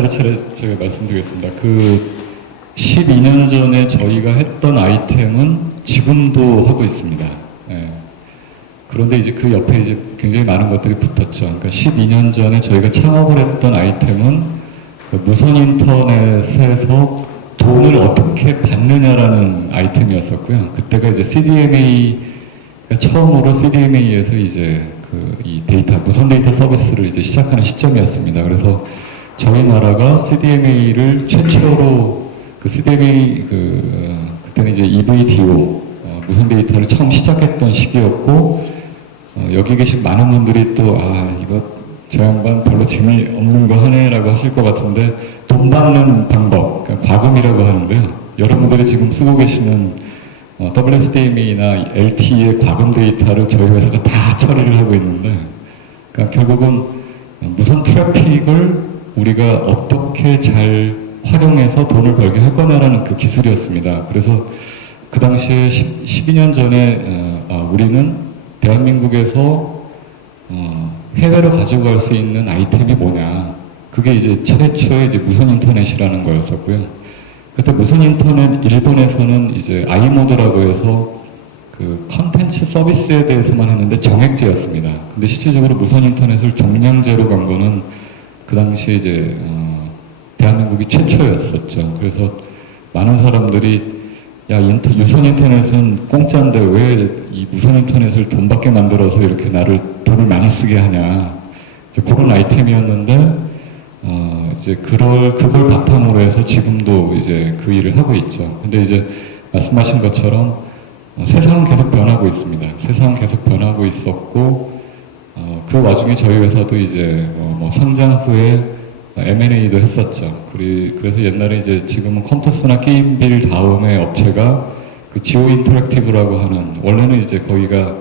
차례차례 제가 말씀드리겠습니다. 12년 전에 저희가 했던 아이템은 지금도 하고 있습니다. 예. 그런데 이제 그 옆에 이제 굉장히 많은 것들이 붙었죠. 그러니까 12년 전에 저희가 창업을 했던 아이템은 그 무선 인터넷에서 돈을 어떻게 받느냐라는 아이템이었었고요. 그때가 이제 CDMA가 처음으로 CDMA에서 이제 이 데이터, 무선 데이터 서비스를 이제 시작하는 시점이었습니다. 그래서 저희 나라가 CDMA를 최초로 CDMA 그때는 이제 EVDO 무선 데이터를 처음 시작했던 시기였고 여기 계신 많은 분들이 또 이거 저 양반 별로 재미없는 거 하네라고 하실 것 같은데 돈 받는 방법, 그러니까 과금이라고 하는데요. 여러분들이 지금 쓰고 계시는 WSDMA나 LTE의 과금 데이터를 저희 회사가 다 처리를 하고 있는데 그러니까 결국은 무선 트래픽을 우리가 어떻게 잘 활용해서 돈을 벌게 할 거냐라는 그 기술이었습니다. 그래서 그 당시에 12년 전에 우리는 대한민국에서 해외로 가지고 갈 수 있는 아이템이 뭐냐. 그게 이제 최초의 이제 무선 인터넷이라는 거였었고요. 그때 무선 인터넷 일본에서는 이제 아이모드라고 해서 그 컨텐츠 서비스에 대해서만 했는데 정액제였습니다. 근데 실질적으로 무선 인터넷을 종량제로 간 거는 그 당시에 이제 대한민국이 최초였었죠. 그래서 많은 사람들이 유선 인터넷은 공짜인데 왜 이 무선 인터넷을 돈 받게 만들어서 이렇게 나를 돈을 많이 쓰게 하냐. 그런 아이템이었는데, 이제 그걸 바탕으로 해서 지금도 이제 그 일을 하고 있죠. 근데 이제 말씀하신 것처럼 세상은 계속 변하고 있습니다. 세상은 계속 변하고 있었고, 그 와중에 저희 회사도 이제 상장 후에 M&A도 했었죠. 그래서 옛날에 이제 지금은 컴투스나 게임빌 다음에 업체가 그 지오 인터랙티브라고 하는 원래는 이제 거기가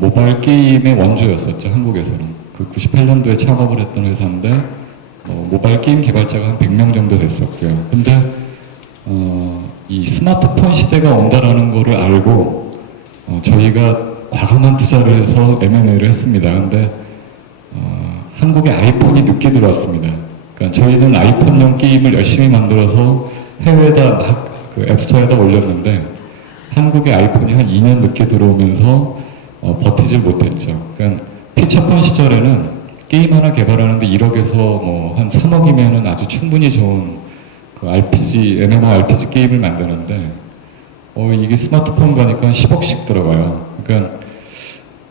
모바일 게임의 원조였었죠. 한국에서는. 98년도에 창업을 했던 회사인데 모바일 게임 개발자가 한 100명 정도 됐었고요. 근데 이 스마트폰 시대가 온다라는 거를 알고 저희가 과감한 투자를 해서 M&A를 했습니다. 근데 한국에 아이폰이 늦게 들어왔습니다. 그러니까 저희는 아이폰용 게임을 열심히 만들어서 해외에다 막 앱스토어에다 올렸는데 한국에 아이폰이 한 2년 늦게 들어오면서 버티질 못했죠. 그러니까 피처폰 시절에는 게임 하나 개발하는데 1억에서 한 3억이면은 아주 충분히 좋은 RPG, MMORPG 게임을 만드는데 이게 스마트폰 가니까 10억씩 들어가요. 그러니까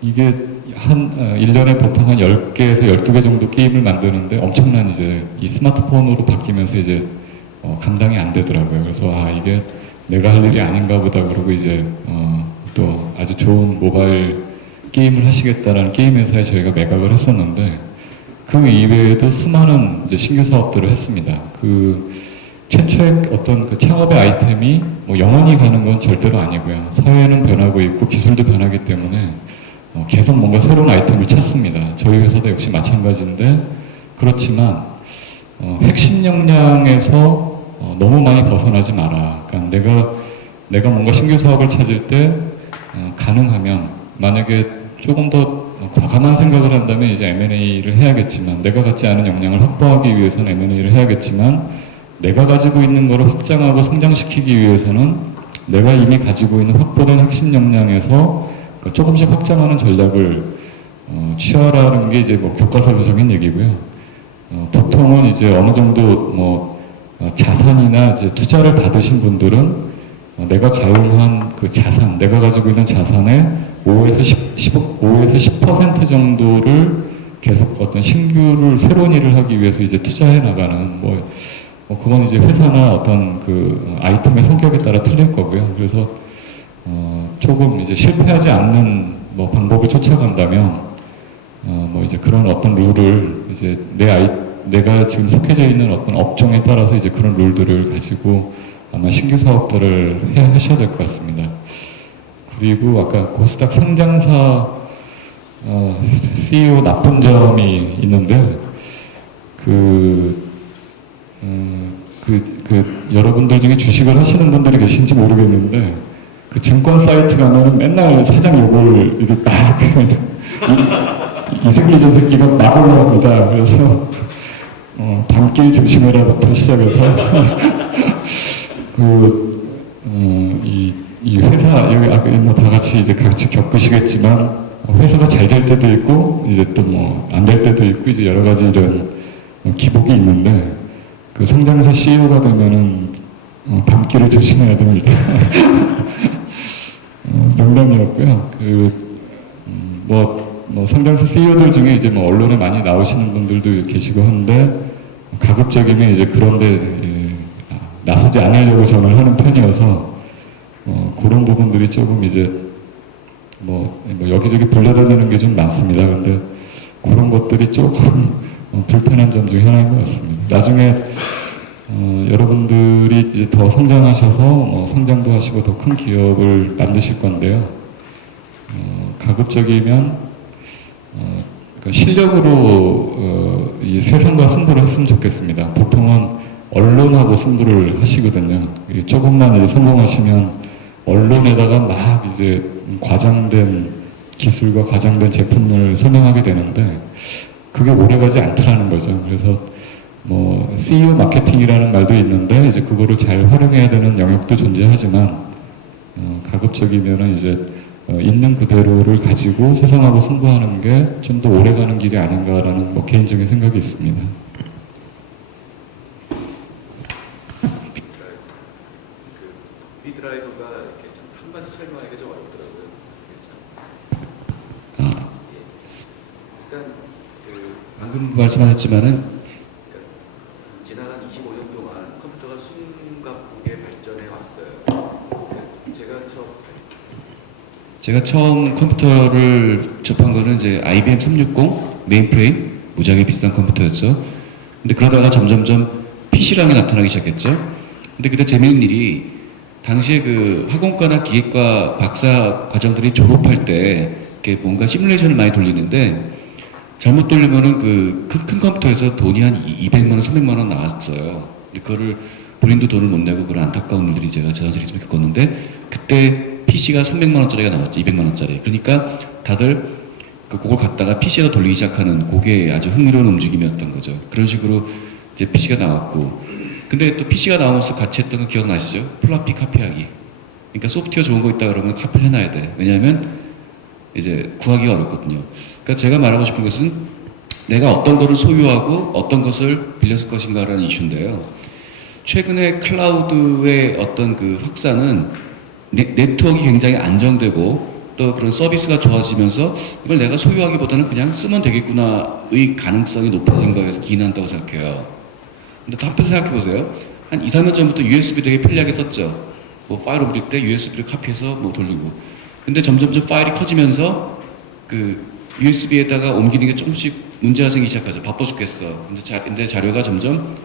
이게 한 1년에 보통 한 10개에서 12개 정도 게임을 만드는데 엄청난 이제 이 스마트폰으로 바뀌면서 이제 감당이 안 되더라고요. 그래서 이게 내가 할 일이 아닌가 보다 그러고 이제 또 아주 좋은 모바일 게임을 하시겠다라는 게임 회사에 저희가 매각을 했었는데 그 이외에도 수많은 이제 신규 사업들을 했습니다. 최초의 어떤 창업의 아이템이 영원히 가는 건 절대로 아니고요. 사회는 변하고 있고 기술도 변하기 때문에 계속 뭔가 새로운 아이템을 찾습니다. 저희 회사도 역시 마찬가지인데 그렇지만 핵심 역량에서 너무 많이 벗어나지 마라. 그러니까 내가 뭔가 신규 사업을 찾을 때 가능하면 만약에 조금 더 과감한 생각을 한다면 이제 M&A를 해야겠지만 내가 갖지 않은 역량을 확보하기 위해서는 M&A를 해야겠지만 내가 가지고 있는 것을 확장하고 성장시키기 위해서는 내가 이미 가지고 있는 확보된 핵심 역량에서 조금씩 확장하는 전략을 취하라는 게 이제 교과서적인 얘기고요. 보통은 이제 어느 정도 자산이나 이제 투자를 받으신 분들은 내가 가용한 그 자산, 내가 가지고 있는 자산의 5에서 10% 정도를 계속 어떤 신규를 새로운 일을 하기 위해서 이제 투자해 나가는 그건 이제 회사나 어떤 아이템의 성격에 따라 틀릴 거고요. 그래서 조금 이제 실패하지 않는 방법을 쫓아간다면 이제 그런 어떤 룰을 이제 내가 지금 속해져 있는 어떤 업종에 따라서 이제 그런 룰들을 가지고 아마 신규 사업들을 하셔야 될 것 같습니다. 그리고 아까 코스닥 상장사 CEO 나쁜 점이 있는데 여러분들 중에 주식을 하시는 분들이 계신지 모르겠는데 증권 사이트 가면은 맨날 사장 욕을 이렇게 딱 이 새끼 저 새끼가 막 올라옵니다. 그래서 밤길 조심해라부터 시작해서 이 회사 여기 뭐다 같이 이제 같이 겪으시겠지만 회사가 잘 될 때도 있고 이제 또 뭐 안 될 때도 있고 이제 여러 가지 이런 기복이 있는데 그 성장사 CEO가 되면은 밤길을 조심해야 됩니다. 농담이었고요. 뭐 성장사 CEO들 중에 이제 뭐 언론에 많이 나오시는 분들도 계시고 한데 가급적이면 이제 그런데 나서지 않으려고 저는 하는 편이어서 그런 부분들이 조금 이제 뭐 여기저기 불려다니는 게 좀 많습니다. 근데 그런 것들이 조금 불편한 점 중에 하나인 것 같습니다. 나중에 여러분들이 이제 더 성장하셔서 성장도 하시고 더 큰 기업을 만드실 건데요. 가급적이면 그러니까 실력으로 이 세상과 승부를 했으면 좋겠습니다. 보통은 언론하고 승부를 하시거든요. 조금만 이제 성공하시면 언론에다가 막 이제 과장된 기술과 과장된 제품을 설명하게 되는데 그게 오래가지 않더라는 거죠. 그래서 뭐 CEO 마케팅이라는 말도 있는데 이제 그거를 잘 활용해야 되는 영역도 존재하지만 가급적이면은 이제 있는 그대로를 가지고 세상하고 승부하는 게 좀 더 오래가는 길이 아닌가라는 뭐 개인적인 생각이 있습니다. 비드라이브가 이렇게 좀 한마디 설명하기가 좀 어렵더라고요. 일단 방금 말씀하셨지만은 지난 25년 동안 컴퓨터가 숨가쁘게 발전해 왔어요. 제가 처음 컴퓨터를 접한 거는 이제 IBM 360 메인프레임 무지하게 비싼 컴퓨터였죠. 근데 그러다가 점점점 PC랑이 나타나기 시작했죠. 근데 그때 재미있는 일이 당시에 그 학원과나 기계과 박사 과정들이 졸업할 때 이렇게 뭔가 시뮬레이션을 많이 돌리는데 잘못 돌리면은 그 큰 컴퓨터에서 돈이 한 200만 원, 300만 원 나왔어요. 그거를 본인도 돈을 못 내고 그런 안타까운 일들이 제가 자연스레 좀 겪었는데 그때 PC가 300만 원짜리가 나왔죠. 200만 원짜리. 그러니까 다들 그걸 갖다가 PC에다 돌리기 시작하는 그게 아주 흥미로운 움직임이었던 거죠. 그런 식으로 이제 PC가 나왔고 근데 또 PC가 나오면서 같이 했던 거 기억나시죠? 플라피 카피하기. 그러니까 소프트웨어 좋은 거 있다 그러면 카피를 해놔야 돼. 왜냐하면 이제 구하기가 어렵거든요. 그러니까 제가 말하고 싶은 것은 내가 어떤 거를 소유하고 어떤 것을 빌렸을 것인가라는 이슈인데요. 최근에 클라우드의 어떤 그 확산은 네트워크가 굉장히 안정되고 또 그런 서비스가 좋아지면서 이걸 내가 소유하기보다는 그냥 쓰면 되겠구나의 가능성이 높아진 거에서 기인한다고 생각해요. 근데 답변 생각해보세요. 한 2, 3년 전부터 USB 되게 편리하게 썼죠. 뭐 파일 옮길 때 USB를 카피해서 뭐 돌리고. 근데 점점점 파일이 커지면서 그 USB에다가 옮기는 게 조금씩 문제가 생기기 시작하죠. 바빠 죽겠어. 근데 자료가 점점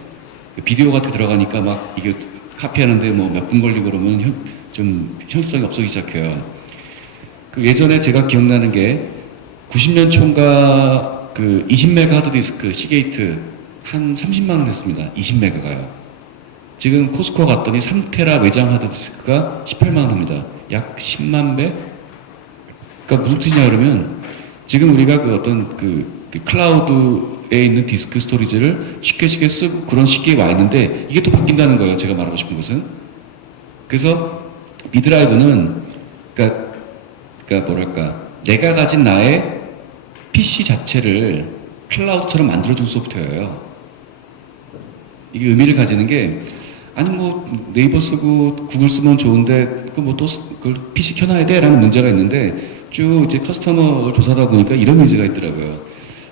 비디오 같은 게 들어가니까 막 이게 카피하는데 뭐 몇 분 걸리고 그러면 좀 현실성이 없어지기 시작해요. 그 예전에 제가 기억나는 게 90년 초인가 그 20메가 하드디스크 시게이트 한 30만 원 했습니다. 20메가가요. 지금 코스코 갔더니 3테라 외장 하드디스크가 18만 원 합니다. 약 10만 배? 그러니까 무슨 뜻이냐 그러면 지금 우리가 그 어떤 그 클라우드에 있는 디스크 스토리지를 쉽게 쓰고 그런 시기에 와 있는데 이게 또 바뀐다는 거예요. 제가 말하고 싶은 것은. 그래서 비드라이브는 그러니까 뭐랄까 내가 가진 나의 PC 자체를 클라우드처럼 만들어준 소프트웨어예요. 이게 의미를 가지는 게 아니 뭐 네이버 쓰고 구글 쓰면 좋은데 그 뭐 또 그걸 PC 켜놔야 돼라는 문제가 있는데 쭉 이제 커스터머 조사하다 보니까 이런 니즈가 있더라고요.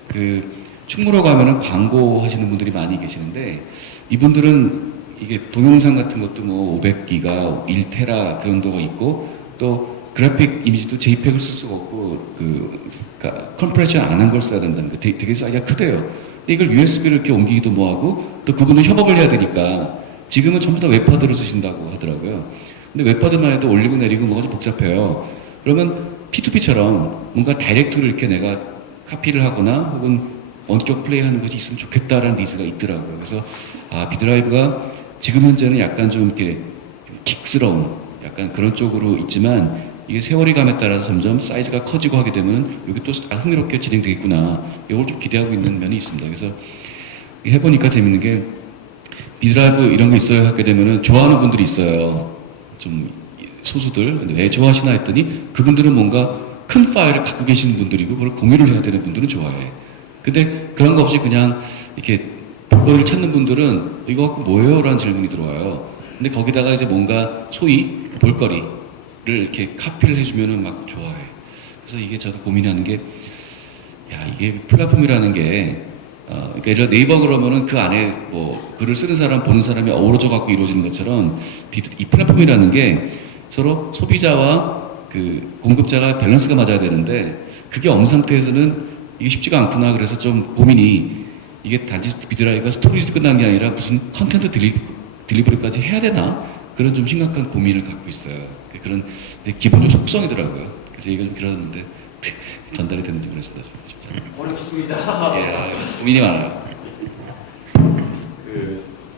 그 충무로 가면은 광고 하시는 분들이 많이 계시는데 이분들은 이게 동영상 같은 것도 뭐 500기가 1테라 그 정도가 있고 또 그래픽 이미지도 JPEG을 쓸 수가 없고 그러니까 컴프레션 안 한 걸 써야 된다는 거 되게 사이즈가 크대요. 근데 이걸 USB를 이렇게 옮기기도 뭐하고 또 그분은 협업을 해야 되니까 지금은 전부 다 웹하드를 쓰신다고 하더라고요. 근데 웹하드만 해도 올리고 내리고 뭐가 좀 복잡해요. 그러면 P2P처럼 뭔가 다이렉트로 이렇게 내가 카피를 하거나 혹은 원격 플레이하는 것이 있으면 좋겠다라는 니즈가 있더라고요. 그래서 비드라이브가 지금 현재는 약간 좀 이렇게 킥스러운 약간 그런 쪽으로 있지만 이게 세월이 감에 따라서 점점 사이즈가 커지고 하게 되면 이게 또 흥미롭게 진행되겠구나. 이걸 좀 기대하고 있는 면이 있습니다. 그래서 해보니까 재밌는 게 비드라이브 이런 거 있어요 하게 되면은 좋아하는 분들이 있어요. 좀 소수들. 근데 왜 좋아하시나 했더니 그분들은 뭔가 큰 파일을 갖고 계시는 분들이고 그걸 공유를 해야 되는 분들은 좋아해. 근데 그런 거 없이 그냥 이렇게 볼거리를 찾는 분들은 이거 갖고 뭐예요? 라는 질문이 들어와요. 근데 거기다가 이제 뭔가 소위 볼거리를 이렇게 카피를 해주면은 막 좋아해. 그래서 이게 저도 고민하는 게, 야, 이게 플랫폼이라는 게, 그러니까 예를 들어 네이버 그러면은 그 안에 뭐 글을 쓰는 사람, 보는 사람이 어우러져 갖고 이루어지는 것처럼 이 플랫폼이라는 게 서로 소비자와 그 공급자가 밸런스가 맞아야 되는데 그게 없는 상태에서는 이게 쉽지가 않구나. 그래서 좀 고민이 이게 단지 비드라이브가 스토리즈 끝난 게 아니라 무슨 컨텐츠 딜리버리까지 해야 되나? 그런 좀 심각한 고민을 갖고 있어요. 그런 기본적 속성이더라고요. 그래서 이건 좀 길었는데 전달이 됐는지 모르겠습니다. 어렵습니다. 예, 고민이 많아요.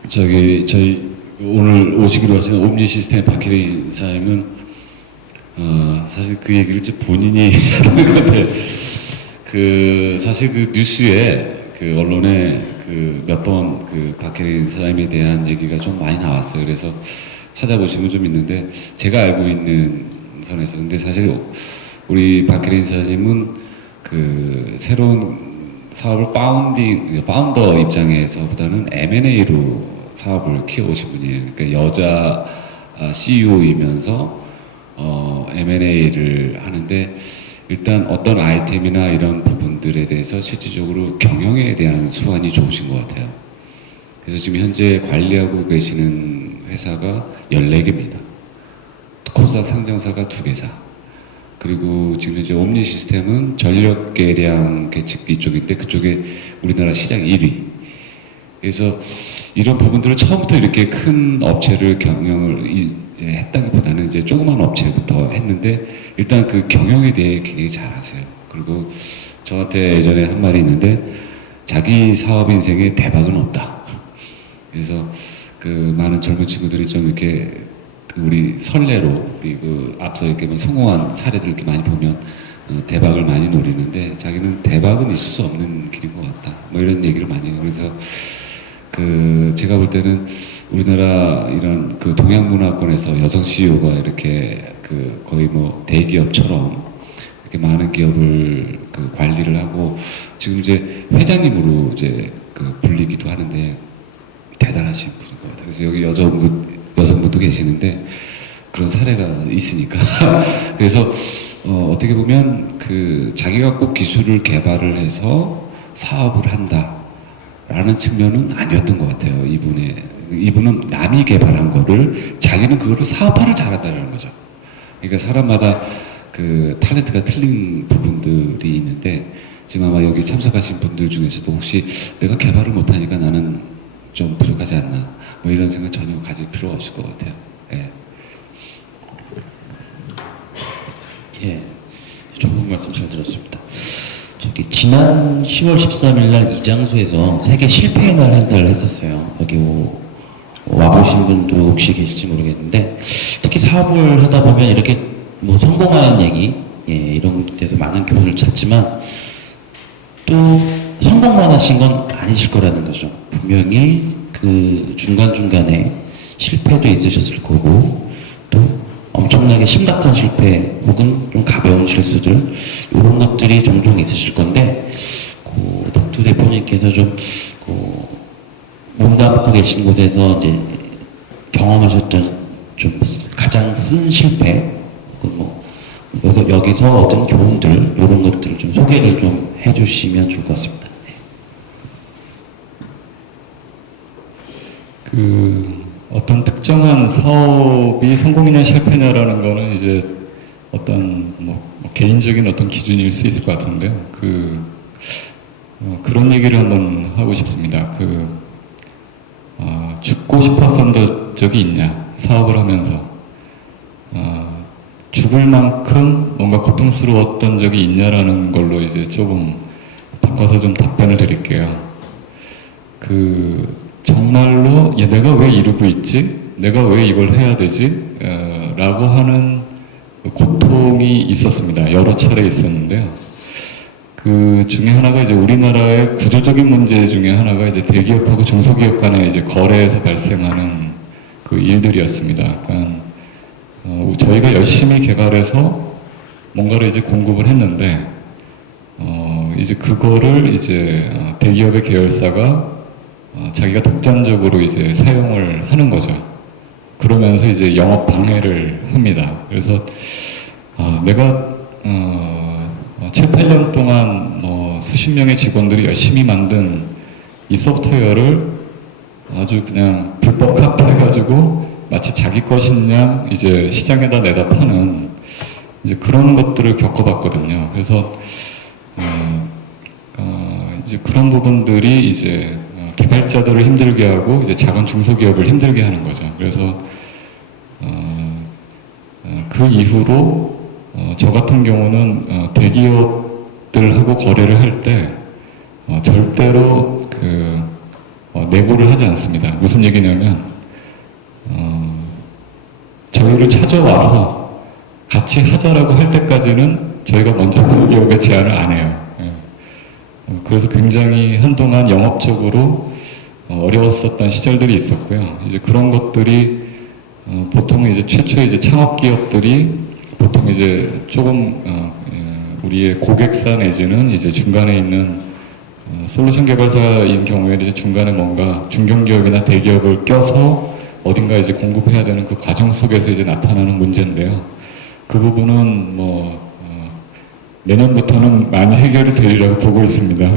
저희 오늘 오시기로 하신 옴니 시스템 박혜린 사장님은 사실 그 얘기를 이제 본인이 하는 것 같아요. 사실 그 뉴스에 그 언론에 그 몇 번 그 박혜린 사장님에 대한 얘기가 좀 많이 나왔어요. 그래서 찾아보시면 좀 있는데 제가 알고 있는 선에서 근데 사실 우리 박혜린 사장님은 그 새로운 사업을 파운더 입장에서보다는 M&A로 사업을 키워오신 분이에요. 그러니까 여자 CEO이면서 M&A를 하는데 일단 어떤 아이템이나 이런 부분들에 대해서 실질적으로 경영에 대한 수완이 좋으신 것 같아요. 그래서 지금 현재 관리하고 계시는 회사가 14개입니다. 코스닥 상장사가 2개사. 그리고 지금 현재 옴니 시스템은 전력 계량 계측기 쪽인데 그쪽에 우리나라 시장 1위. 그래서 이런 부분들을 처음부터 이렇게 큰 업체를 경영을 이제 했다기보다는 이제 조그만 업체부터 했는데 일단 그 경영에 대해 굉장히 잘 아세요. 그리고 저한테 예전에 한 말이 있는데 자기 사업 인생에 대박은 없다. 그래서 그 많은 젊은 친구들이 좀 이렇게 우리 선례로 우리 그 앞서 이렇게 뭐 성공한 사례들 이렇게 많이 보면 대박을 많이 노리는데 자기는 대박은 있을 수 없는 길인 것 같다. 뭐 이런 얘기를 많이 해요. 그래서 제가 볼 때는 우리나라 이런 그 동양 문화권에서 여성 CEO가 이렇게 그 거의 뭐 대기업처럼 이렇게 많은 기업을 그 관리를 하고 지금 이제 회장님으로 이제 그 불리기도 하는데 대단하신 분인 것 같아요. 그래서 여기 여성분도 계시는데 그런 사례가 있으니까 그래서 어떻게 보면 그 자기가 꼭 기술을 개발을 해서 사업을 한다라는 측면은 아니었던 것 같아요. 이분은 남이 개발한 거를 자기는 그거를 사업화를 잘한다는 거죠. 그러니까 사람마다 그 탤런트가 틀린 부분들이 있는데 지금 아마 여기 참석하신 분들 중에서도 혹시 내가 개발을 못하니까 나는 좀 부족하지 않나 뭐 이런 생각 전혀 가질 필요가 없을 것 같아요. 예. 예, 좋은 말씀 잘 들었습니다. 저기 지난 10월 13일 날 이 장소에서 세계 실패의 날 행사를 했었어요. 여기 와보신 분도 혹시 계실지 모르겠는데 특히 사업을 하다 보면 이렇게 뭐 성공하는 얘기 이런 데서 많은 교훈을 찾지만 또 성공만 하신 건 아니실 거라는 거죠. 분명히 그 중간중간에 실패도 있으셨을 거고 또 엄청나게 심각한 실패 혹은 좀 가벼운 실수들 이런 것들이 종종 있으실 건데 그 덕투 대표님께서 좀 몸담고 계신 곳에서 이제 경험하셨던 좀 가장 쓴 실패 혹은 뭐 여기서 얻은 교훈들 이런 것들을 좀 소개를 좀 해주시면 좋을 것 같습니다. 어떤 특정한 사업이 성공이냐 실패냐라는 거는 이제 어떤 뭐 개인적인 어떤 기준일 수 있을 것 같은데요. 그런 얘기를 한번 하고 싶습니다. 죽고 싶었던 적이 있냐 사업을 하면서 죽을 만큼 뭔가 고통스러웠던 적이 있냐라는 걸로 이제 조금 바꿔서 좀 답변을 드릴게요. 정말로 내가 왜 이러고 있지? 내가 왜 이걸 해야 되지? 라고 하는 고통이 있었습니다. 여러 차례 있었는데요. 그 중에 하나가 이제 우리나라의 구조적인 문제 중에 하나가 이제 대기업하고 중소기업 간의 이제 거래에서 발생하는 그 일들이었습니다. 그러니까 저희가 열심히 개발해서 뭔가를 이제 공급을 했는데 이제 그거를 이제 대기업의 계열사가 자기가 독단적으로 이제 사용을 하는 거죠. 그러면서 이제 영업 방해를 합니다. 그래서 내가 7, 8년 동안 뭐 수십 명의 직원들이 열심히 만든 이 소프트웨어를 아주 그냥 불법 카피해가지고 마치 자기 것인 양 이제 시장에다 내다 파는 이제 그런 것들을 겪어봤거든요. 그래서 이제 그런 부분들이 이제 개발자들을 힘들게 하고 이제 작은 중소기업을 힘들게 하는 거죠. 그래서 그 이후로 저 같은 경우는 대기업들하고 거래를 할 때 절대로 내고를 하지 않습니다. 무슨 얘기냐면 저희를 찾아와서 같이 하자라고 할 때까지는 저희가 먼저 대기업에 제안을 안 해요. 그래서 굉장히 한동안 영업적으로 어려웠었던 시절들이 있었고요. 이제 그런 것들이 보통 이제 최초 이제 창업 기업들이 보통 이제 조금 우리의 고객사 내지는 이제 중간에 있는 솔루션 개발사인 경우에는 이제 중간에 뭔가 중견기업이나 대기업을 껴서 어딘가 이제 공급해야 되는 그 과정 속에서 이제 나타나는 문제인데요. 그 부분은 뭐 내년부터는 많이 해결이 되리라고 보고 있습니다.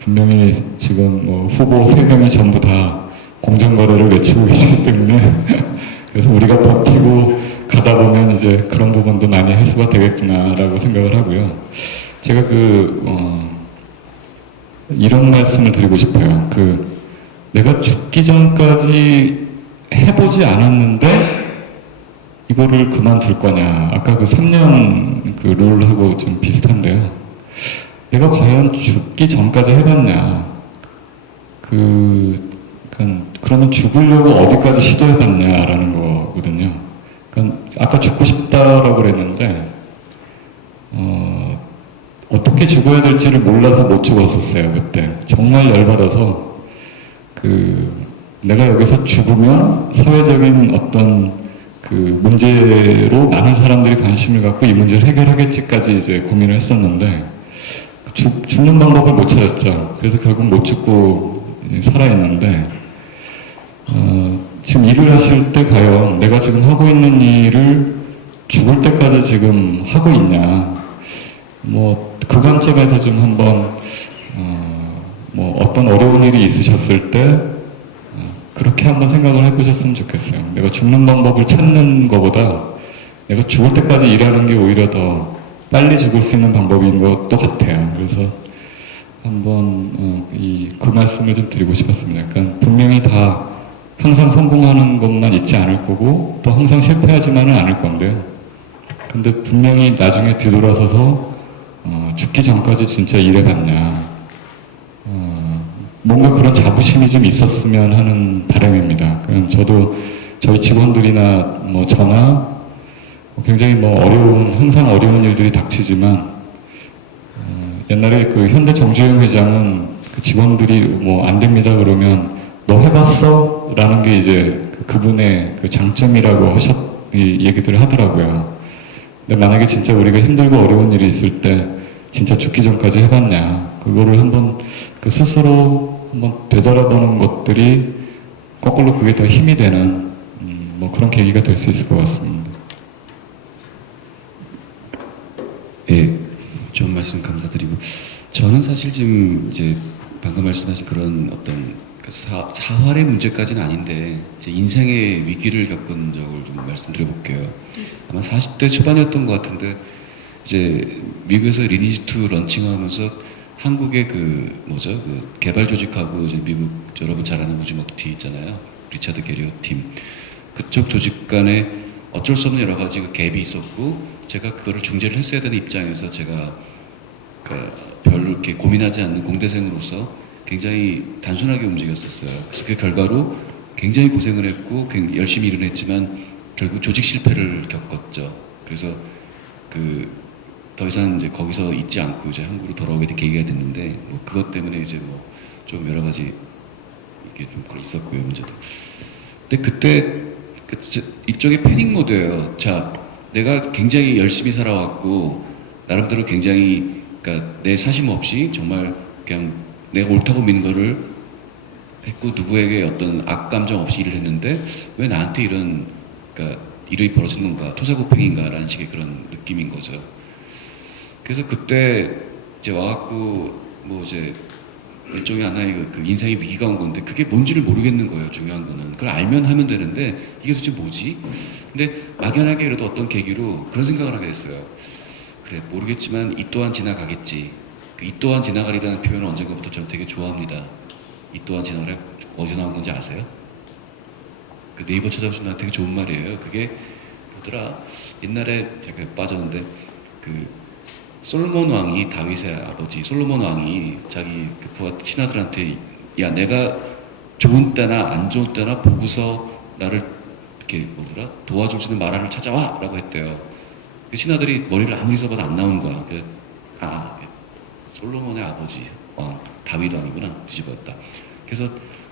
분명히 지금 뭐 후보 3명이 전부 다 공정거래를 외치고 계시기 때문에 그래서 우리가 버티고 가다 보면 이제 그런 부분도 많이 해소가 되겠구나라고 생각을 하고요. 제가 이런 말씀을 드리고 싶어요. 내가 죽기 전까지 해보지 않았는데 이거를 그만둘 거냐. 아까 그 3년 그 룰하고 좀 비슷한데요. 내가 과연 죽기 전까지 해봤냐. 그러면 죽으려고 어디까지 시도해봤냐라는 거거든요. 그러니까 아까 죽고 싶다라고 그랬는데, 어떻게 죽어야 될지를 몰라서 못 죽었었어요, 그때. 정말 열받아서, 내가 여기서 죽으면 사회적인 어떤 문제로 많은 사람들이 관심을 갖고 이 문제를 해결하겠지까지 이제 고민을 했었는데, 죽는 방법을 못 찾았죠. 그래서 결국 못 죽고 살아있는데, 지금 일을 하실 때 과연 내가 지금 하고 있는 일을 죽을 때까지 지금 하고 있냐. 뭐, 그 관점에서 좀 한번, 어떤 어려운 일이 있으셨을 때, 그렇게 한번 생각을 해보셨으면 좋겠어요. 내가 죽는 방법을 찾는 것보다 내가 죽을 때까지 일하는 게 오히려 더 빨리 죽을 수 있는 방법인 것도 같아요. 그래서 한번 그 말씀을 좀 드리고 싶었습니다. 그러니까 분명히 다 항상 성공하는 것만 있지 않을 거고 또 항상 실패하지만은 않을 건데요. 근데 분명히 나중에 뒤돌아서서 죽기 전까지 진짜 일해봤냐. 뭔가 그런 자부심이 좀 있었으면 하는 바람입니다. 그냥 저도 저희 직원들이나 뭐 저나 굉장히 항상 어려운 일들이 닥치지만, 옛날에 그 현대 정주영 회장은 그 직원들이 안 됩니다 그러면 너 해봤어? 라는 게 이제 그분의 그 장점이라고 얘기들을 하더라고요. 근데 만약에 진짜 우리가 힘들고 어려운 일이 있을 때 진짜 죽기 전까지 해봤냐. 그거를 한번 스스로 한번 되돌아보는 것들이 거꾸로 그게 더 힘이 되는 그런 계기가 될 수 있을 것 같습니다. 예, 좋은 말씀 감사드리고, 저는 사실 지금 이제 방금 말씀하신 그런 어떤 사활의 문제까지는 아닌데, 이제 인생의 위기를 겪은 적을 좀 말씀드려볼게요. 아마 40대 초반이었던 것 같은데, 이제 미국에서 리니지2 런칭하면서 한국의 개발 조직하고 이제 미국 여러분 잘 아는 우주먹튀 있잖아요. 리차드 게리오 팀. 그쪽 조직 간에 어쩔 수 없는 여러 가지 갭이 있었고, 제가 그거를 중재를 했어야 되는 입장에서 제가 별로 이렇게 고민하지 않는 공대생으로서 굉장히 단순하게 움직였었어요. 그래서 그 결과로 굉장히 고생을 했고, 열심히 일은 했지만, 결국 조직 실패를 겪었죠. 그래서 더 이상 이제 거기서 있지 않고 이제 한국으로 돌아오게 된 계기가 됐는데 뭐 그것 때문에 이제 뭐 좀 여러 가지 이게 좀 그런 있었고요 문제도. 근데 그때 이쪽에 패닉 모드예요. 자, 내가 굉장히 열심히 살아왔고 나름대로 굉장히 그러니까 내 사심 없이 정말 그냥 내가 옳다고 믿는 거를 했고 누구에게 어떤 악감정 없이 일을 했는데 왜 나한테 이런 그러니까 일이 벌어지는 건가 토사구팽인가라는 식의 그런 느낌인 거죠. 그래서 그때 이제 와갖고 뭐 이제 일종의 하나의 그 인생의 위기가 온 건데 그게 뭔지를 모르겠는 거예요. 중요한 거는 그걸 알면 하면 되는데 이게 도대체 뭐지? 근데 막연하게 그래도 어떤 계기로 그런 생각을 하게 됐어요. 그래 모르겠지만 이 또한 지나가겠지. 그 이 또한 지나가리라는 표현을 언젠가부터 저는 되게 좋아합니다. 이 또한 지나가리 어디서 나온 건지 아세요? 그 네이버 찾아보시면 되게 좋은 말이에요. 그게 뭐더라? 옛날에 제가 빠졌는데 그 솔로몬 왕이 다윗의 아버지 솔로몬 왕이 자기 그 부하 신하들한테 야 내가 좋은 때나 안 좋은 때나 보고서 나를 이렇게 뭐더라 도와줄 수 있는 마라를 찾아와라고 했대요. 그 신하들이 머리를 아무리 써봐도 안 나오는 거야. 아 솔로몬의 아버지 왕 다윗 왕이구나 뒤집었다. 그래서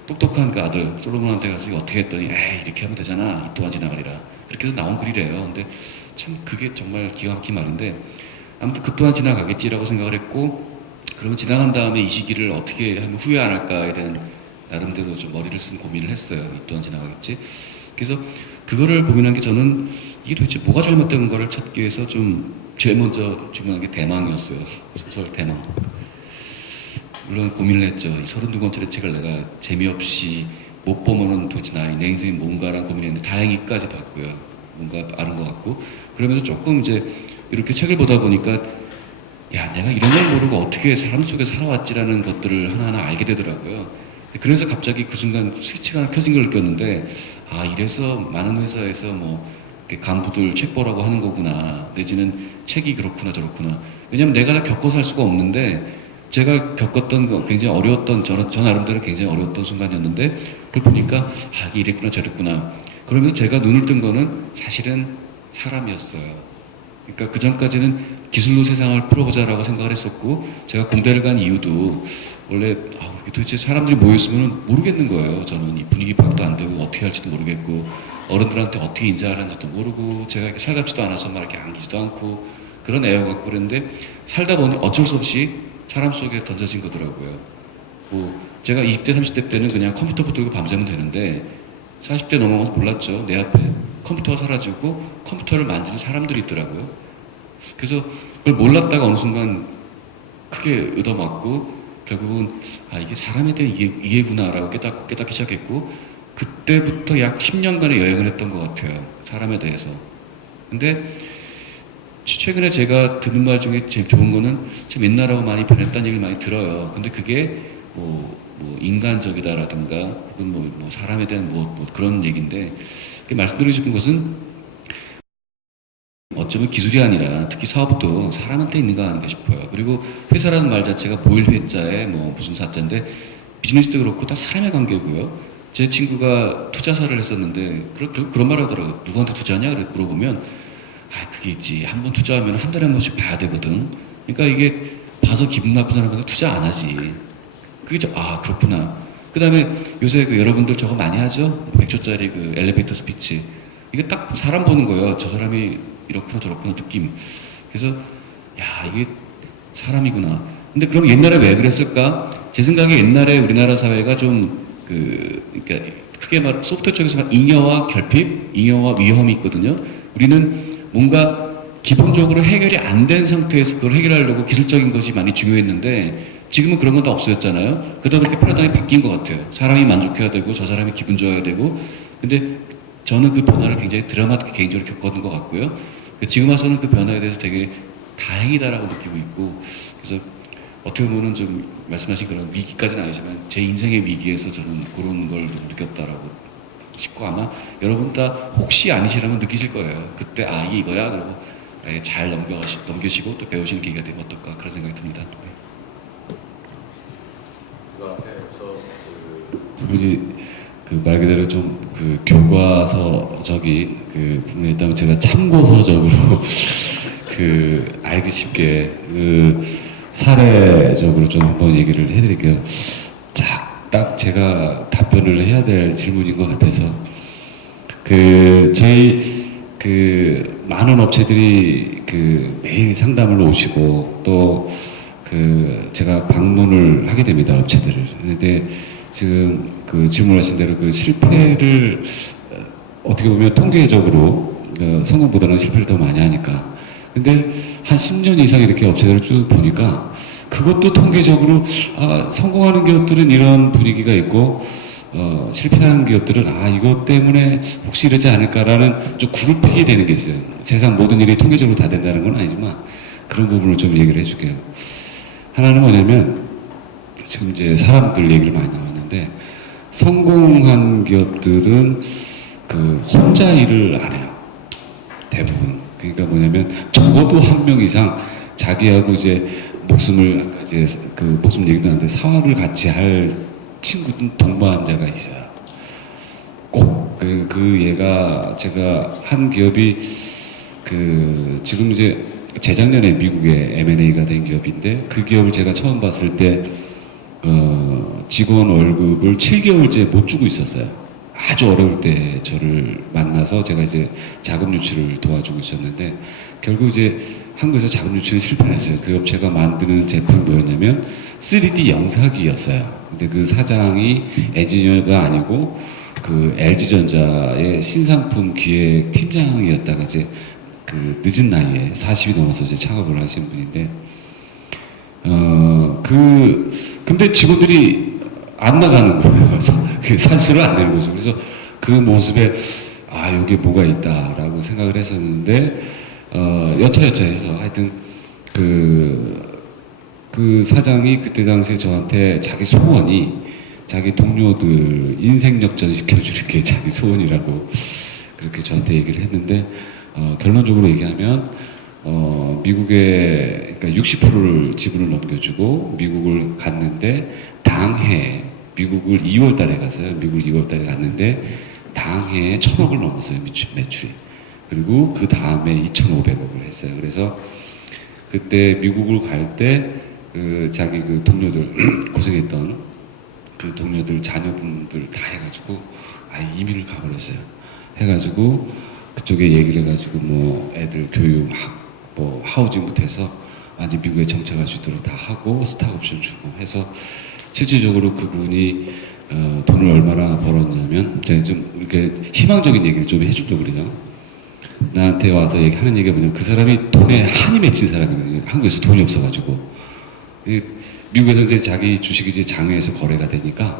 똑똑한 그 아들 솔로몬한테 가서 어떻게 했더니 에이 이렇게 하면 되잖아 이 또한 지나가리라 그렇게 해서 나온 글이래요. 근데 참 그게 정말 기가 막힌 말인데 아무튼 그 또한 지나가겠지라고 생각을 했고 그러면 지나간 다음에 이 시기를 어떻게 하면 후회 안 할까에 대한 나름대로 좀 머리를 쓴 고민을 했어요. 이 또한 지나가겠지. 그래서 그거를 고민한 게 저는 이게 도대체 뭐가 잘못된 거를 찾기 위해서 좀 제일 먼저 주문한 게 대망이었어요. 소설 대망. 물론 고민을 했죠. 이 32권짜리 책을 내가 재미없이 못 보면은 도대체 내 인생이 뭔가라는 고민을 했는데 다행히 끝까지 봤고요. 뭔가 아는 것 같고 그러면서 조금 이제 이렇게 책을 보다 보니까 야 내가 이런 걸 모르고 어떻게 사람 속에 살아왔지라는 것들을 하나하나 알게 되더라고요. 그래서 갑자기 그 순간 스위치가 켜진 걸 느꼈는데 아 이래서 많은 회사에서 뭐 이렇게 간부들 책 보라고 하는 거구나 내지는 책이 그렇구나 저렇구나. 왜냐면 내가 다 겪어서 할 수가 없는데 제가 겪었던 거 굉장히 어려웠던 저 나름대로 굉장히 어려웠던 순간이었는데 그걸 보니까 아 이게 이랬구나 저랬구나. 그러면서 제가 눈을 뜬 거는 사실은 사람이었어요. 그러니까 그 전까지는 기술로 세상을 풀어보자라고 생각을 했었고 제가 공대를 간 이유도 원래 도대체 사람들이 모였으면 모르겠는 거예요. 저는 이 분위기 파악도 안 되고 어떻게 할지도 모르겠고 어른들한테 어떻게 인사하는지도 모르고 제가 이렇게 살갑지도 않아서 막 이렇게 안기지도 않고 그런 애여 갖고 그랬는데 살다 보니 어쩔 수 없이 사람 속에 던져진 거더라고요. 뭐 제가 20대 30대 때는 그냥 컴퓨터 붙들고 밤새면 되는데 40대 넘어가서 몰랐죠. 내 앞에 컴퓨터가 사라지고 컴퓨터를 만지는 사람들이 있더라고요. 그래서 그걸 몰랐다가 어느 순간 크게 얻어맞고 결국은 아 이게 사람에 대한 이해구나라고 깨닫기 시작했고 그때부터 약 10년간의 여행을 했던 것 같아요. 사람에 대해서. 근데 최근에 제가 듣는 말 중에 제일 좋은 거는 참 옛날하고 많이 변했다는 얘기를 많이 들어요. 근데 그게 뭐 인간적이다라든가 혹은 뭐 사람에 대한 뭐 그런 얘기인데 말씀드리고 싶은 것은 어쩌면 기술이 아니라 특히 사업도 사람한테 있는 거 아닌가 싶어요. 그리고 회사라는 말 자체가 보일 회자에 뭐 무슨 사자인데 비즈니스도 그렇고 다 사람의 관계고요. 제 친구가 투자사를 했었는데 그런 말 하더라고요. 누구한테 투자하냐? 물어보면 그게 있지. 한 번 투자하면 한 달에 한 번씩 봐야 되거든. 그러니까 이게 봐서 기분 나쁜 사람한테 투자 안 하지. 그게 그렇구나. 그 다음에 요새 여러분들 저거 많이 하죠? 100초짜리 그 엘리베이터 스피치. 이게 딱 사람 보는 거예요. 저 사람이 이렇구나 저렇구나 느낌. 그래서 이게 사람이구나. 근데 그럼 옛날에 왜 그랬을까? 제 생각에 옛날에 우리나라 사회가 좀 그러니까 크게 말 소프트웨어 쪽에서 말 잉여와 결핍, 잉여와 위험이 있거든요. 우리는 뭔가 기본적으로 해결이 안 된 상태에서 그걸 해결하려고 기술적인 것이 많이 중요했는데 지금은 그런 건 다 없어졌잖아요. 그러다 보니까 패러다임이 바뀐 것 같아요. 사람이 만족해야 되고 저 사람이 기분 좋아야 되고. 근데 저는 그 변화를 굉장히 드라마틱하게 개인적으로 겪었던 것 같고요. 지금 와서는 그 변화에 대해서 되게 다행이다라고 느끼고 있고 그래서 어떻게 보면 좀 말씀하신 그런 위기까지는 아니지만 제 인생의 위기에서 저는 그런 걸 느꼈다라고 싶고 아마 여러분 다 혹시 아니시라면 느끼실 거예요. 그때 이게 이거야 그리고 잘 넘겨시고 또 배우시는 계기가 되면 어떨까 그런 생각이 듭니다. 그 앞에서 두 분이 그 말 그대로 좀 그 교과서적이 그 부분에 있다면 제가 참고서적으로 그 알기 쉽게 사례적으로 좀 한번 얘기를 해드릴게요. 딱 제가 답변을 해야 될 질문인 것 같아서 저희 많은 업체들이 매일 상담을 오시고 또 제가 방문을 하게 됩니다, 업체들을. 근데 지금 질문하신 대로 실패를 어떻게 보면 통계적으로 성공보다는 실패를 더 많이 하니까. 근데 한 10년 이상 이렇게 업체들을 쭉 보니까 그것도 통계적으로 성공하는 기업들은 이런 분위기가 있고 실패하는 기업들은 이것 때문에 혹시 이러지 않을까라는 좀 그룹픽이 되는 게 있어요. 세상 모든 일이 통계적으로 다 된다는 건 아니지만 그런 부분을 좀 얘기를 해줄게요. 하나는 뭐냐면 지금 이제 사람들 얘기를 많이 나왔는데 성공한 기업들은 혼자 일을 안 해요. 대부분. 그러니까 뭐냐면 적어도 한 명 이상 자기하고 이제 목숨을 목숨 얘기도 하는데 사활을 같이 할 친구든 동반자가 있어요. 꼭 얘가 제가 한 기업이 지금 이제 재작년에 미국에 M&A가 된 기업인데 그 기업을 제가 처음 봤을 때 직원 월급을 7개월째 못 주고 있었어요. 아주 어려울 때 저를 만나서 제가 이제 자금 유치를 도와주고 있었는데 결국 이제 한국에서 자금 유치를 실패했어요. 그 업체가 만드는 제품이 뭐였냐면 3D 영사기였어요. 근데 그 사장이 엔지니어가 아니고 LG전자의 신상품 기획 팀장이었다가 이제 늦은 나이에 40이 넘어서 이제 창업을 하신 분인데 근데 직원들이 안 나가는 거예요. 산수를 안 내는 거죠. 그래서 그 모습에 여기에 뭐가 있다라고 생각을 했었는데 여차여차해서 하여튼 그 사장이 그때 당시에 저한테 자기 소원이 자기 동료들 인생 역전 시켜줄 게 자기 소원이라고 그렇게 저한테 얘기를 했는데 결론적으로 얘기하면 미국에 그러니까 60%를 지분을 넘겨주고 미국을 갔는데 당해 미국을 2월 달에 갔어요. 미국을 2월 달에 갔는데 당해에 1,000억을 넘었어요. 매출이. 그리고 그 다음에 2,500억을 했어요. 그래서 그때 미국을 갈 때 자기 동료들 고생했던 그 동료들 자녀분들 다 해가지고 이민을 가버렸어요. 해가지고 그쪽에 얘기를 해가지고 뭐 애들 교육 뭐 하우징부터 해서 완전 미국에 정착할 수 있도록 다 하고 스탁 옵션 주고 해서 실질적으로 그분이 돈을 얼마나 벌었냐면 제가 좀 이렇게 희망적인 얘기를 좀 해주려고 그래요. 나한테 와서 하는 얘기가 뭐냐면 그 사람이 돈에 한이 맺힌 사람이거든요. 한국에서 돈이 없어가지고 미국에서 이제 자기 주식이 이제 장외에서 거래가 되니까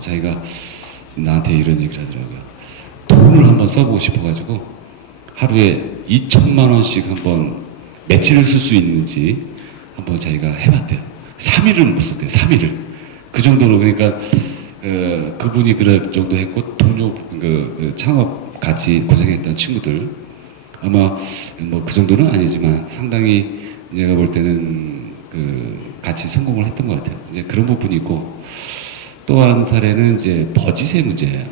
자기가 나한테 이런 얘기를 하더라고요. 돈을 한번 써보고 싶어가지고 하루에 2,000만 원씩 한번 며칠을 쓸 수 있는지 한번 자기가 해봤대요. 3일을 못 썼대요. 3일을. 그 정도로 그러니까 그분이 그럴 정도 했고 동료 창업 같이 고생했던 친구들 아마 뭐 그 정도는 아니지만 상당히 내가 볼 때는 같이 성공을 했던 것 같아요. 이제 그런 부분이 있고 또 한 사례는 이제 버짓의 문제예요.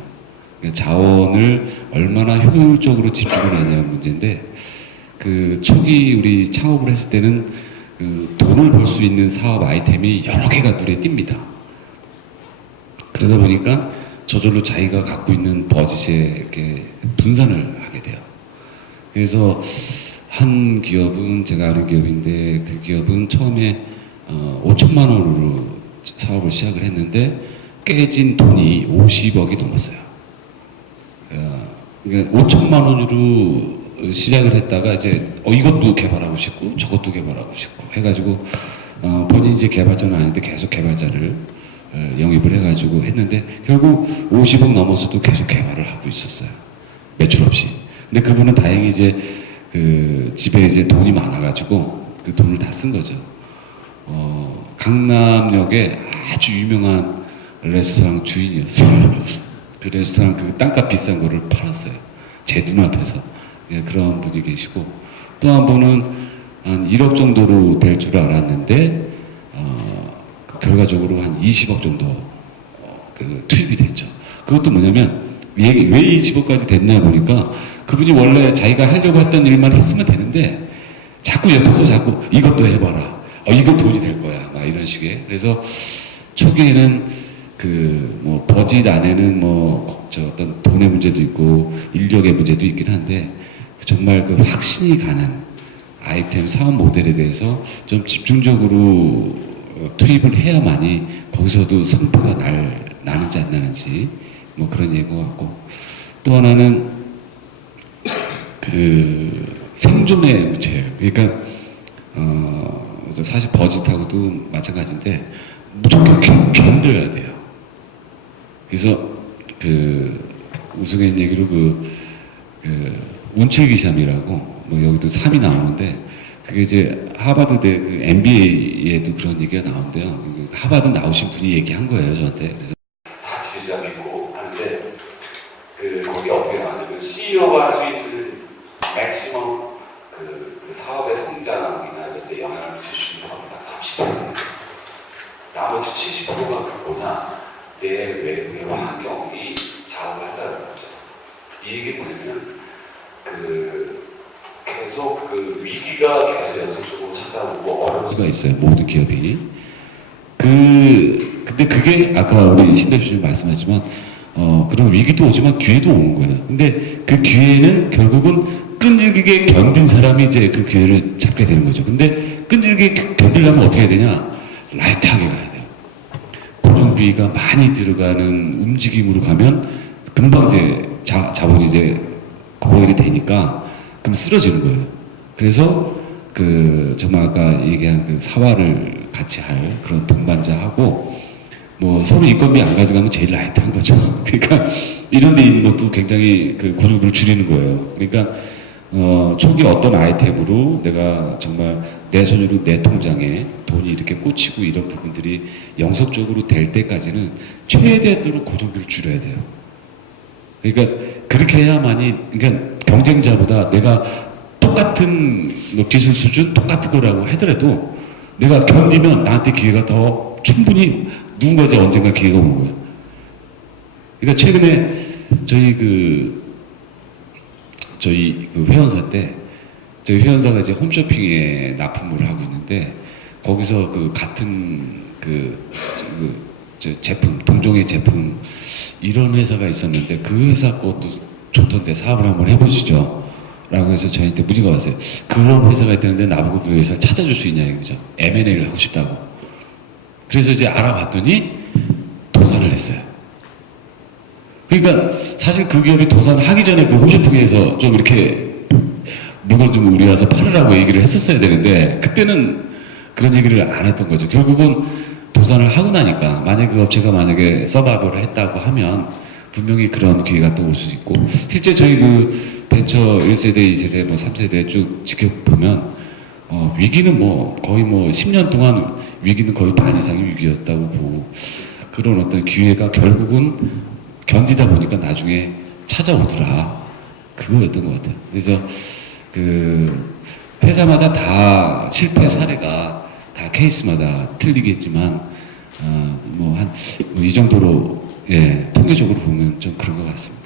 그러니까 자원을 얼마나 효율적으로 집중하느냐는 문제인데 초기 우리 창업을 했을 때는 돈을 벌 수 있는 사업 아이템이 여러 개가 눈에 띕니다. 그러다 보니까 저절로 자기가 갖고 있는 버짓에 이렇게 분산을 하게 돼요. 그래서 한 기업은 제가 아는 기업인데 그 기업은 처음에 5천만 원으로 사업을 시작을 했는데 깨진 돈이 50억이 넘었어요. 그러니까 5천만 원으로 시작을 했다가 이제 이것도 개발하고 싶고 저것도 개발하고 싶고 해가지고 본인이 이제 개발자는 아닌데 계속 개발자를 영입을 해가지고 했는데 결국 50억 넘어서도 계속 개발을 하고 있었어요. 매출 없이. 근데 그분은 다행히 이제 집에 이제 돈이 많아가지고 그 돈을 다 쓴 거죠. 강남역에 아주 유명한 레스토랑 주인이었어요. 그 레스토랑 땅값 비싼 거를 팔았어요. 제 눈앞에서. 그런 분이 계시고 또 한 분은 한 1억 정도로 될 줄 알았는데 결과적으로 한 20억 정도 투입이 됐죠. 그것도 뭐냐면 왜 20억까지 됐냐 보니까 그분이 원래 자기가 하려고 했던 일만 했으면 되는데 자꾸 옆에서 자꾸 이것도 해봐라. 이거 돈이 될 거야. 막 이런 식의. 그래서 초기에는 그 뭐 버짓 안에는 뭐 저 어떤 돈의 문제도 있고 인력의 문제도 있긴 한데 정말 그 확신이 가는 아이템 사업 모델에 대해서 좀 집중적으로 투입을 해야만이 거기서도 성과가 나는지 안 나는지 뭐 그런 얘기인 것 같고 또 하나는 그 생존의 문제예요. 그러니까 사실 버짓하고도 마찬가지인데 무조건 견뎌야 돼요. 그래서 그 우스갯 얘기로 그 운칠기삼이라고 뭐 여기도 3이 나오는데 그게 이제 하버드대 그 MBA에도 그런 얘기가 나오는데요. 하버드 나오신 분이 얘기한 거예요 저한테. 그래서 사치적이고 하는데 거기 어떻게 나왔냐면 CEO가 할 수 있는 맥시멈 그 사업의 성장이나 이런 데 영향을 줄 수 있는 겁니다. 30%. 나머지 70%가 그거나 내 외부의 환경이 좌우를 한다는 거죠. 이 얘기 뭐냐면 계속 위기가 계속 연속적으로 찾아오고 어려울 수가 있어요. 모든 기업이. 근데 그게 아까 우리 신 대표님 말씀하셨지만 그런 위기도 오지만 기회도 오는 거예요. 근데 그 기회는 결국은 끈질기게 견딘 사람이 이제 그 기회를 잡게 되는 거죠. 근데 끈질기게 견디려면 어떻게 해야 되냐? 라이트하게 가야 돼요. 고정비가 많이 들어가는 움직임으로 가면 금방 이제 자본이 이제 고갈이 되니까 그럼 쓰러지는 거예요. 그래서 정말 아까 얘기한 그 사활을 같이 할 그런 동반자하고 뭐 서로 인건비 안 가져가면 제일 라이트한 거죠. 그러니까 이런 데 있는 것도 굉장히 그 고정비를 줄이는 거예요. 그러니까 초기 어떤 아이템으로 내가 정말 내 손으로 내 통장에 돈이 이렇게 꽂히고 이런 부분들이 영속적으로 될 때까지는 최대한으로 고정비를 줄여야 돼요. 그러니까 그렇게 해야만이 그러니까 경쟁자보다 내가 똑같은 뭐 기술 수준 똑같은 거라고 하더라도 내가 견디면 나한테 기회가 더 충분히 누군가 이제 언젠가 기회가 오는 거예요. 그러니까 최근에 저희 그 회원사 때 저희 회원사가 이제 홈쇼핑에 납품을 하고 있는데 거기서 그 같은 저 제품 동종의 제품 이런 회사가 있었는데 그 회사 것도 좋던데 사업을 한번 해보시죠 라고 해서 저희한테 문의가 왔어요. 그런 회사가 있다는데 나보고 그 회사를 찾아줄 수 있냐 이거죠. M&A를 하고 싶다고. 그래서 이제 알아봤더니 도산을 했어요. 그러니까 사실 그 기업이 도산을 하기 전에 그 홈쇼핑에서 좀 이렇게 물건 좀 우리 와서 팔으라고 얘기를 했었어야 되는데 그때는 그런 얘기를 안 했던 거죠. 결국은 도산을 하고 나니까 만약에 그 업체가 만약에 서바이벌을 했다고 하면 분명히 그런 기회가 또 올 수 있고 실제 저희 그 벤처 1세대, 2세대, 뭐 3세대 쭉 지켜보면 위기는 뭐 거의 뭐 10년 동안 위기는 거의 반 이상이 위기였다고 보고 그런 어떤 기회가 결국은 견디다 보니까 나중에 찾아오더라. 그거였던 것 같아요. 그래서 회사마다 다 실패 사례가 다 케이스마다 틀리겠지만 뭐 이 정도로 통계적으로 보면 좀 그런 것 같습니다.